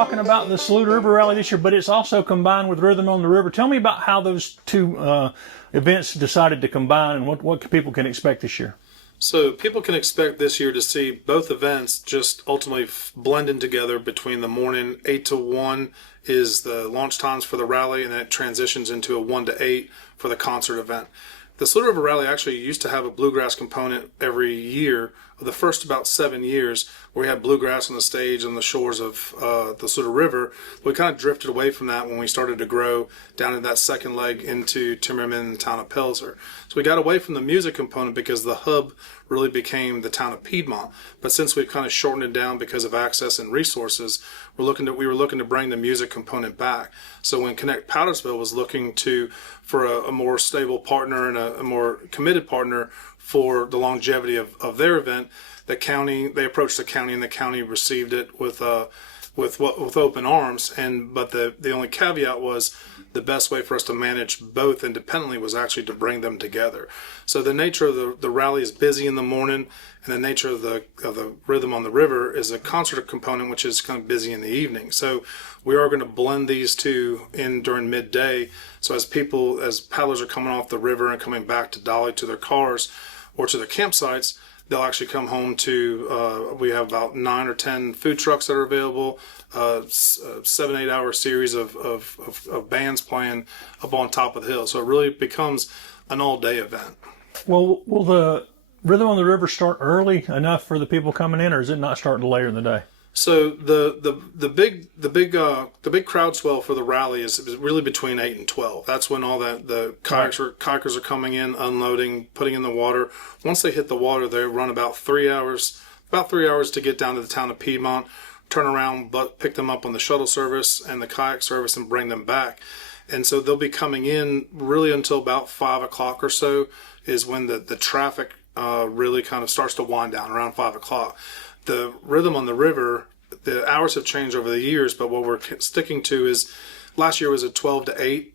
talking about the Saluda River Rally this year, but it's also combined with Rhythm on the River. Tell me about how those two events decided to combine and what people can expect this year. So people can expect this year to see both events just ultimately blending together between the morning 8 to 1 is the launch times for the rally, and then it transitions into a 1 to 8 for the concert event. The Saluda River Rally actually used to have a bluegrass component every year, the first about 7 years, where we had bluegrass on the stage on the shores of the Saluda River. We kind of drifted away from that when we started to grow down in that second leg into Timmerman and the town of Pelzer. So we got away from the music component because the hub really became the town of Piedmont. But since we've kind of shortened it down because of access and resources, we were looking to bring the music component back. So when Connect Powdersville was looking for a more stable partner and a more committed partner for the longevity of their event, they approached the county, and the county received it with open arms. But the only caveat was the best way for us to manage both independently was actually to bring them together. So the nature of the rally is busy in the morning, and the nature of the Rhythm on the River is a concert component, which is kind of busy in the evening. So we are going to blend these two in during midday. So as paddlers are coming off the river and coming back to Dolly to their cars or to their campsites, they'll actually come home to, we have about 9 or 10 food trucks that are available, 7-8 hour series of bands playing up on top of the hill. So it really becomes an all day event. Well, will the Rhythm on the River start early enough for the people coming in, or is it not starting later in the day? So the big crowd swell for the rally is really between 8 and 12. That's when all the kayakers are coming in, unloading, putting in the water. Once they hit the water, they run about 3 hours to get down to the town of Piedmont, turn around, pick them up on the shuttle service and the kayak service, and bring them back. And so they'll be coming in really until about 5 o'clock or so is when the traffic really kind of starts to wind down, around 5 o'clock. The Rhythm on the River, the hours have changed over the years, but what we're sticking to is last year was a 12 to 8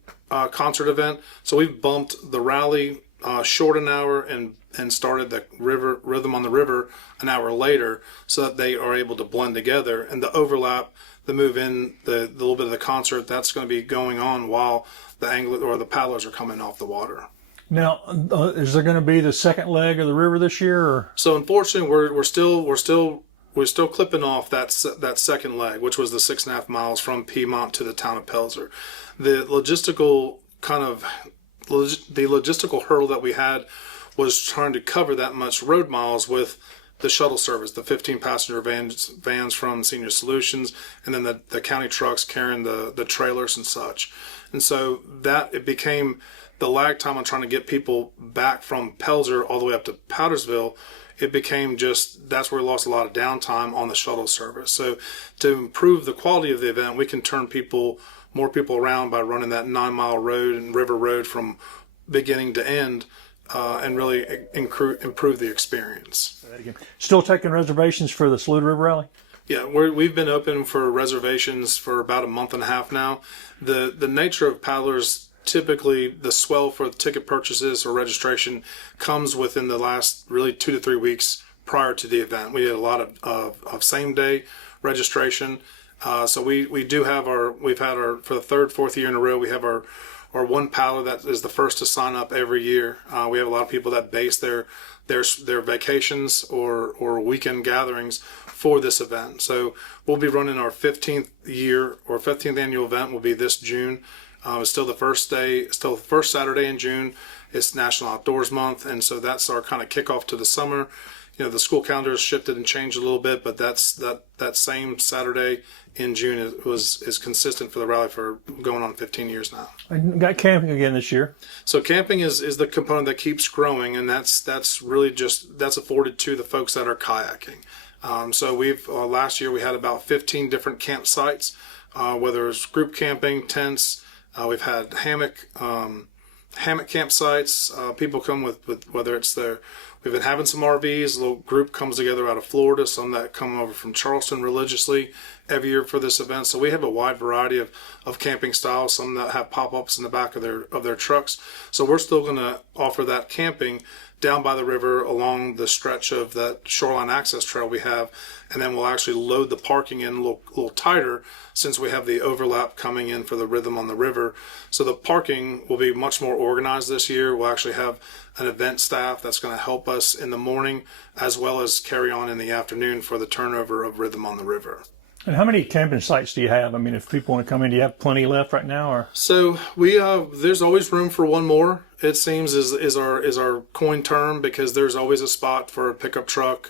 concert event. So we've bumped the rally short an hour and started the Rhythm on the River an hour later, so that they are able to blend together. And the overlap, the move in, the little bit of the concert, that's going to be going on while the angler or the paddlers are coming off the water. Now, is there going to be the second leg of the river this year? Or? So unfortunately, we're still clipping off that second leg, which was the 6.5 miles from Piedmont to the town of Pelzer. The logistical hurdle that we had was trying to cover that much road miles with the shuttle service, the 15 passenger vans from Senior Solutions, and then the county trucks carrying the trailers and such. And so that it became the lag time on trying to get people back from Pelzer all the way up to Powdersville. It became that's where we lost a lot of downtime on the shuttle service. So to improve the quality of the event, we can turn more people around by running that 9-mile road and river road from beginning to end, and really improve the experience. Still taking reservations for the Saluda River Rally? Yeah, we've been open for reservations for about a month and a half now. The nature of paddlers, typically the swell for ticket purchases or registration comes within the last really 2 to 3 weeks prior to the event. We had a lot of same day registration. So we've had for the third, fourth year in a row, we have our one paddler that is the first to sign up every year. We have a lot of people that base their vacations or weekend gatherings for this event. So we'll be running our 15th annual event will be this June. It's still the first Saturday in June. It's National Outdoors Month, and so that's our kind of kickoff to the summer. You know, the school calendar has shifted and changed a little bit, but that same Saturday in June is consistent for the rally for going on 15 years now. I got camping again this year. So camping is the component that keeps growing, and that's really that's afforded to the folks that are kayaking. So we've last year we had about 15 different campsites, whether it's group camping, tents. We've had hammock campsites. People come with whether it's we've been having some RVs. A little group comes together out of Florida. Some that come over from Charleston religiously every year for this event. So we have a wide variety of camping styles. Some that have pop-ups in the back of their trucks. So we're still going to offer that camping down by the river along the stretch of that shoreline access trail we have, and then we'll actually load the parking in a little tighter since we have the overlap coming in for the Rhythm on the River. So the parking will be much more organized this year. We'll actually have an event staff that's going to help us in the morning as well as carry on in the afternoon for the turnover of Rhythm on the River. And how many camping sites do you have? I mean, if people want to come in, do you have plenty left right now? Or So there's always room for one more. It seems is our coin term, because there's always a spot for a pickup truck.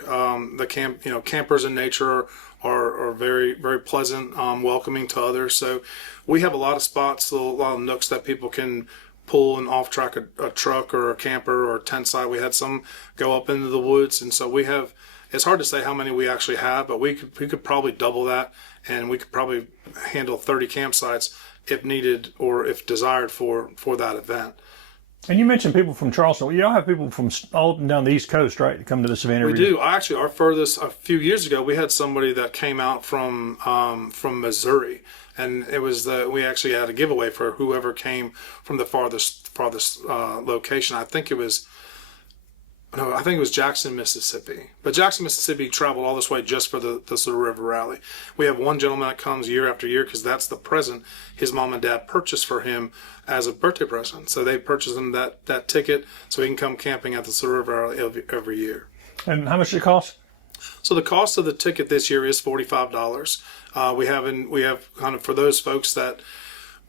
Campers in nature are very, very pleasant, welcoming to others. So we have a lot of spots, a lot of nooks that people can pull and off track a truck or a camper or a tent site. We had some go up into the woods, and so we have. It's hard to say how many we actually have, but we could probably double that, and we could probably handle 30 campsites if needed or if desired for that event. And you mentioned people from Charleston. Well, y'all have people from all up and down the East Coast, right, to come to this event every We do. Actually, our furthest, a few years ago, we had somebody that came out from Missouri, and it was we actually had a giveaway for whoever came from the farthest location. I think it was Jackson, Mississippi. But Jackson, Mississippi traveled all this way just for the Saluda River Rally. We have one gentleman that comes year after year because that's the present his mom and dad purchased for him as a birthday present. So they purchased him that ticket so he can come camping at the Saluda River Rally every year. And how much does it cost? So the cost of the ticket this year is $45. We have kind of for those folks that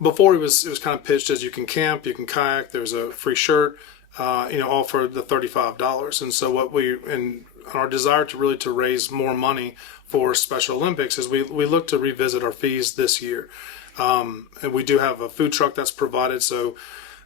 before it was kind of pitched as you can camp, you can kayak, there's a free shirt. All for the $35. And so our desire to raise more money for Special Olympics is we look to revisit our fees this year. And we do have a food truck that's provided. So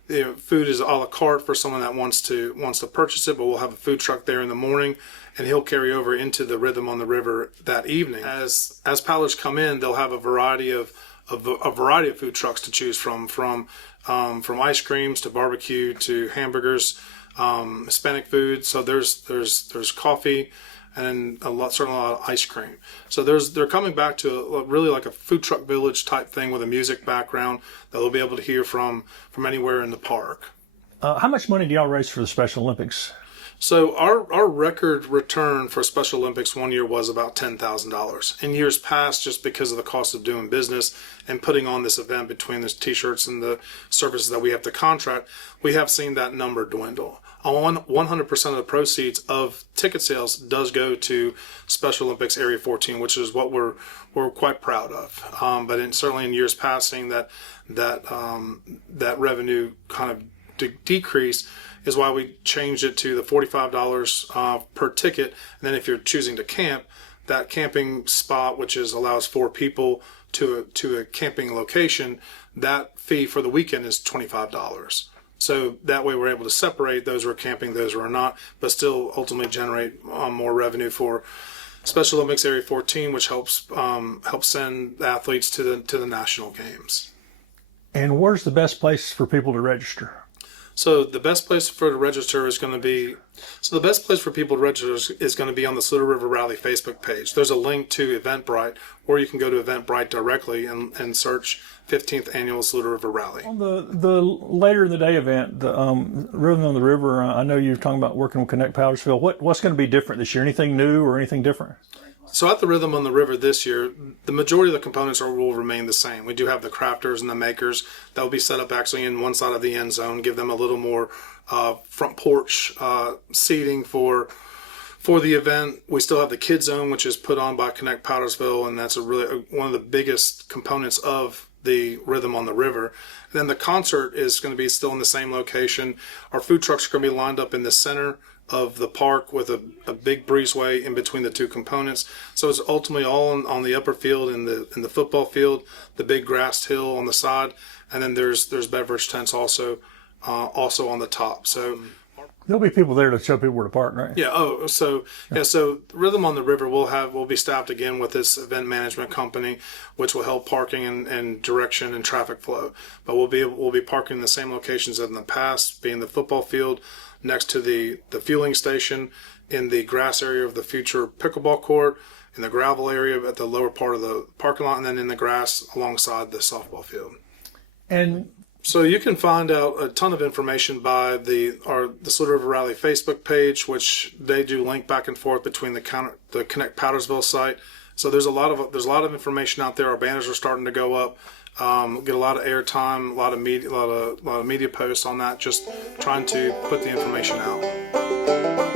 food is a la carte for someone that wants to purchase it, but we'll have a food truck there in the morning, and he'll carry over into the Rhythm on the River that evening. As paddlers come in, they'll have a variety of food trucks to choose from ice creams to barbecue to hamburgers, Hispanic food. So there's coffee and certainly a lot of ice cream. So they're coming back to really like a food truck village type thing with a music background that they'll be able to hear from anywhere in the park. How much money do y'all raise for the Special Olympics? So our record return for Special Olympics one year was about $10,000. In years past, just because of the cost of doing business and putting on this event between the T-shirts and the services that we have to contract, we have seen that number dwindle. 100% of the proceeds of ticket sales does go to Special Olympics Area 14, which is what we're quite proud of. But certainly in years past, seeing that revenue kind of decrease is why we changed it to the $45 per ticket. And then if you're choosing to camp, that camping spot, which allows 4 people to a camping location, that fee for the weekend is $25. So that way we're able to separate those who are camping, those who are not, but still ultimately generate more revenue for Special Olympics Area 14, which helps send athletes to the national games. And where's the best place for people to register? So the best place for people to register is going to be on the Saluda River Rally Facebook page. There's a link to Eventbrite, or you can go to Eventbrite directly and search 15th Annual Saluda River Rally. On the later in the day event, the Rhythm on the River, I know you're talking about working with Connect Powdersville. What's going to be different this year? Anything new or anything different? So at the Rhythm on the River this year, the majority of the components will remain the same. We do have the crafters and the makers that will be set up actually in one side of the end zone, give them a little more front porch seating for the event. We still have the kids zone, which is put on by Connect Powdersville, and that's one of the biggest components of the Rhythm on the River. And then the concert is going to be still in the same location. Our food trucks are going to be lined up in the center of the park with a big breezeway in between the two components. So it's ultimately all on the upper field in the football field, the big grassed hill on the side, and then there's beverage tents also on the top. So there'll be people there to show people where to park, right? Yeah. So Rhythm on the River will be staffed again with this event management company, which will help parking and direction and traffic flow. But we'll be parking in the same locations as in the past, being the football field next to the fueling station, in the grass area of the future pickleball court, in the gravel area at the lower part of the parking lot, and then in the grass alongside the softball field. And So you can find out a ton of information by the Saluda River Rally Facebook page, which they do link back and forth between the Connect Powdersville site. So there's a lot of information out there. Our banners are starting to go up. Get a lot of airtime, a lot of media posts on that. Just trying to put the information out.